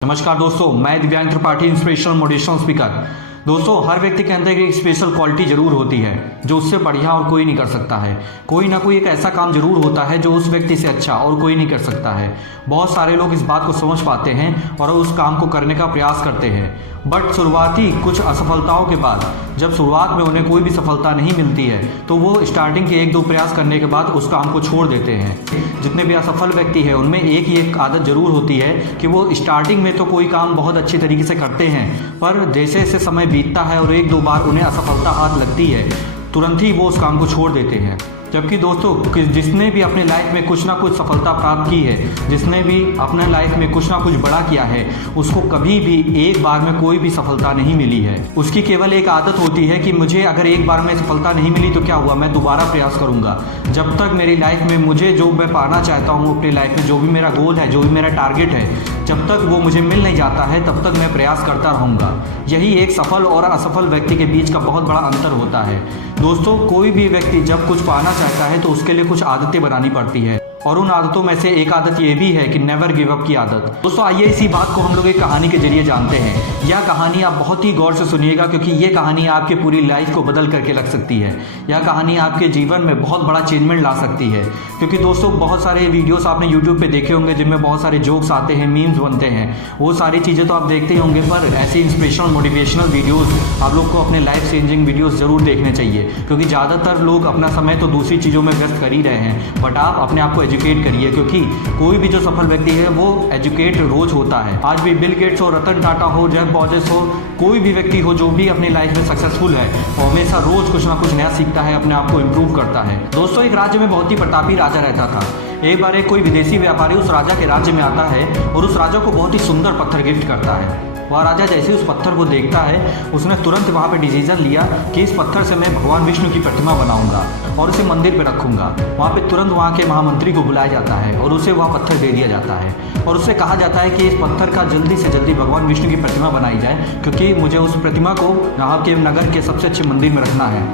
नमस्कार दोस्तों, मैं दिव्यांग त्रिपाठी, इंस्पिरेशनल मोटिवेशनल स्पीकर। दोस्तों, हर व्यक्ति के अंदर एक स्पेशल क्वालिटी जरूर होती है जो उससे बढ़िया और कोई नहीं कर सकता है। कोई ना कोई एक ऐसा काम जरूर होता है जो उस व्यक्ति से अच्छा और कोई नहीं कर सकता है। बहुत सारे लोग इस बात को समझ पाते हैं और उस काम को करने का प्रयास करते हैं, बट शुरुआती कुछ असफलताओं के बाद जब शुरुआत में उन्हें कोई भी सफलता नहीं मिलती है तो वो स्टार्टिंग के एक दो प्रयास करने के बाद उस काम को छोड़ देते हैं। जितने भी असफल व्यक्ति हैं उनमें एक ही एक आदत जरूर होती है कि वो स्टार्टिंग में तो कोई काम बहुत अच्छी तरीके से करते हैं, पर जैसे जैसे समय बीतता है और एक दो बार उन्हें असफलता हाथ लगती है, तुरंत ही वो उस काम को छोड़ देते हैं। जबकि दोस्तों, जिसने भी अपने लाइफ में कुछ ना कुछ सफलता प्राप्त की है, जिसने भी अपने लाइफ में कुछ ना कुछ बड़ा किया है, उसको कभी भी एक बार में कोई भी सफलता नहीं मिली है। उसकी केवल एक आदत होती है कि मुझे अगर एक बार में सफलता नहीं मिली तो क्या हुआ, मैं दोबारा प्रयास करूंगा। जब तक मेरी लाइफ में मुझे जो मैं पाना चाहता हूँ अपनी लाइफ में, जो भी मेरा गोल है, जो भी मेरा टारगेट है, जब तक वो मुझे मिल नहीं जाता है तब तक मैं प्रयास करता रहूँगा। यही एक सफल और असफल व्यक्ति के बीच का बहुत बड़ा अंतर होता है। दोस्तों, कोई भी व्यक्ति जब कुछ पाना चाहता है तो उसके लिए कुछ आदतें बनानी पड़ती है, और उन आदतों में से एक आदत ये भी है कि नेवर गिव अप की आदत। दोस्तों, आइए इसी बात को हम लोग एक कहानी के जरिए जानते हैं। यह कहानी आप बहुत ही गौर से सुनिएगा क्योंकि ये कहानी आपकी पूरी लाइफ को बदल करके रख सकती है। यह कहानी आपके जीवन में बहुत बड़ा चेंजमेंट ला सकती है। क्योंकि दोस्तों, बहुत सारे वीडियोस आपने यूट्यूब पे देखे होंगे जिनमें बहुत सारे जोक्स आते हैं, मीम्स बनते हैं, वो सारी चीज़ें तो आप देखते ही होंगे, पर ऐसी इंस्पिरेशनल मोटिवेशनल वीडियोज़ आप लोग को अपने लाइफ चेंजिंग वीडियोज़ जरूर देखने चाहिए। क्योंकि ज़्यादातर लोग अपना समय तो दूसरी चीज़ों में व्यस्त कर ही रहे हैं, बट आप अपने आप को एजुकेट करिए। क्योंकि कोई भी जो सफल व्यक्ति है वो एजुकेट रोज होता है। आज भी बिल गेट्स हो, रतन टाटा हो, जेफ बेजोस हो, कोई भी व्यक्ति हो जो भी अपनी लाइफ में सक्सेसफुल है, वो हमेशा रोज कुछ ना कुछ नया सीखता है, अपने आप को इम्प्रूव करता है। दोस्तों, एक राज्य में बहुत ही प्रतापी राजा रहता था। एक बार एक कोई विदेशी व्यापारी उस राजा के राज्य में आता है और उस राजा को बहुत ही सुंदर पत्थर गिफ्ट करता है। वह राजा जैसे उस पत्थर को देखता है, उसने तुरंत वहाँ पे डिसीजन लिया कि इस पत्थर से मैं भगवान विष्णु की प्रतिमा बनाऊंगा और उसे मंदिर पे रखूंगा। वहाँ पे तुरंत वहाँ के महामंत्री को बुलाया जाता है और उसे वह पत्थर दे दिया जाता है और उससे कहा जाता है कि इस पत्थर का जल्दी से जल्दी भगवान विष्णु की प्रतिमा बनाई जाए, क्योंकि मुझे उस प्रतिमा को यहाँ के नगर के सबसे अच्छे मंदिर में रखना है।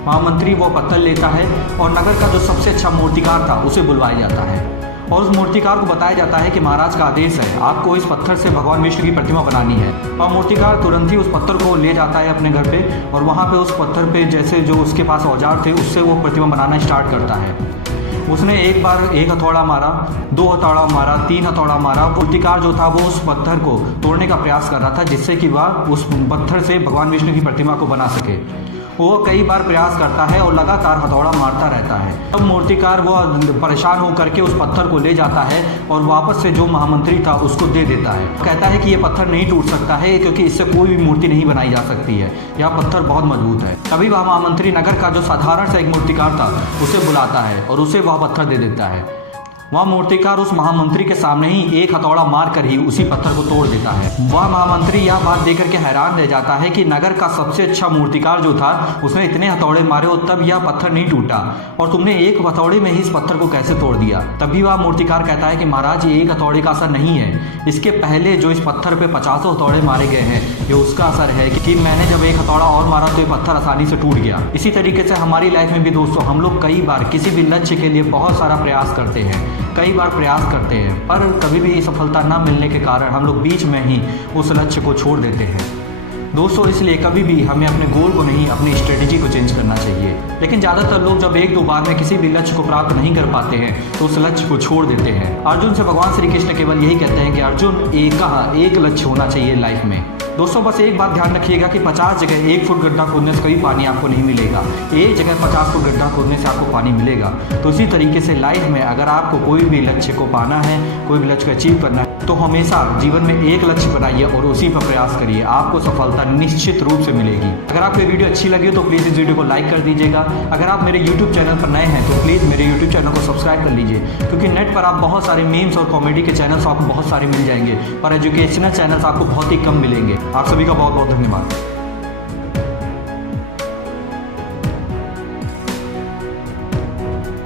महामंत्री वो पत्थर लेता है और नगर का जो सबसे अच्छा मूर्तिकार था उसे बुलवाया जाता है और उस मूर्तिकार को बताया जाता है कि महाराज का आदेश है, आपको इस पत्थर से भगवान विष्णु की प्रतिमा बनानी है। और मूर्तिकार तुरंत ही उस पत्थर को ले जाता है अपने घर पे और वहाँ पे उस पत्थर पे जैसे जो उसके पास औजार थे उससे वो प्रतिमा बनाना स्टार्ट करता है। उसने एक बार एक हथौड़ा मारा, दो हथौड़ा मारा, तीन हथौड़ा मारा। मूर्तिकार जो था वो उस पत्थर को तोड़ने का प्रयास कर रहा था जिससे कि वह उस पत्थर से भगवान विष्णु की प्रतिमा को बना सके। वो कई बार प्रयास करता है और लगातार हथौड़ा मारता रहता है। तब मूर्तिकार वो परेशान होकर के उस पत्थर को ले जाता है और वापस से जो महामंत्री था उसको दे देता है। कहता है कि ये पत्थर नहीं टूट सकता है क्योंकि इससे कोई भी मूर्ति नहीं बनाई जा सकती है, यह पत्थर बहुत मजबूत है। तभी वह महामंत्री नगर का जो साधारण सा एक मूर्तिकार था उसे बुलाता है और उसे वह पत्थर दे देता है। वह मूर्तिकार उस महामंत्री के सामने ही एक हथौड़ा मार कर ही उसी पत्थर को तोड़ देता है। वह महामंत्री यह बात देखकर के हैरान रह जाता है कि नगर का सबसे अच्छा मूर्तिकार जो था उसने इतने हथौड़े मारे और तब यह पत्थर नहीं टूटा और तुमने एक हथौड़े में ही इस पत्थर को कैसे तोड़ दिया। तभी वह मूर्तिकार कहता है कि महाराज, ये एक हथौड़े का असर नहीं है, इसके पहले जो इस पत्थर पे 50 हथौड़े मारे गए हैं ये उसका असर है कि मैंने जब एक हथौड़ा और मारा तो ये पत्थर आसानी से टूट गया। इसी तरीके से हमारी लाइफ में भी दोस्तों, हम लोग कई बार किसी भी लक्ष्य के लिए बहुत सारा प्रयास करते हैं, कई बार प्रयास करते हैं, पर कभी भी सफलता न मिलने के कारण हम लोग बीच में ही उस लक्ष्य को छोड़ देते हैं। दोस्तों, इसलिए कभी भी हमें अपने गोल को नहीं, अपनी स्ट्रेटेजी को चेंज करना चाहिए। लेकिन ज़्यादातर लोग जब एक दो बार में किसी भी लक्ष्य को प्राप्त नहीं कर पाते हैं तो उस लक्ष्य को छोड़ देते हैं। अर्जुन से भगवान श्री कृष्ण केवल यही कहते हैं कि अर्जुन, एक लक्ष्य होना चाहिए लाइफ में। दोस्तों, बस एक बात ध्यान रखिएगा कि 50 जगह 1 फुट गड्ढा खोदने से कभी पानी आपको नहीं मिलेगा, एक जगह 50 फुट गड्ढा खोदने से आपको पानी मिलेगा। तो इसी तरीके से लाइफ में अगर आपको कोई भी लक्ष्य को पाना है, कोई भी लक्ष्य को अचीव करना है, तो हमेशा जीवन में एक लक्ष्य बनाइए और उसी पर प्रयास करिए, आपको सफलता निश्चित रूप से मिलेगी। अगर आपको ये वीडियो अच्छी लगी तो प्लीज़ इस वीडियो को लाइक कर दीजिएगा। अगर आप मेरे यूट्यूब चैनल पर नए हैं तो प्लीज़ मेरे यूट्यूब चैनल को सब्सक्राइब कर लीजिए, क्योंकि नेट पर आप बहुत सारे मीम्स और कॉमेडी के चैनल्स आपको बहुत सारे मिल जाएंगे, पर एजुकेशनल चैनल्स आपको बहुत ही कम मिलेंगे। आप सभी का बहुत बहुत धन्यवाद।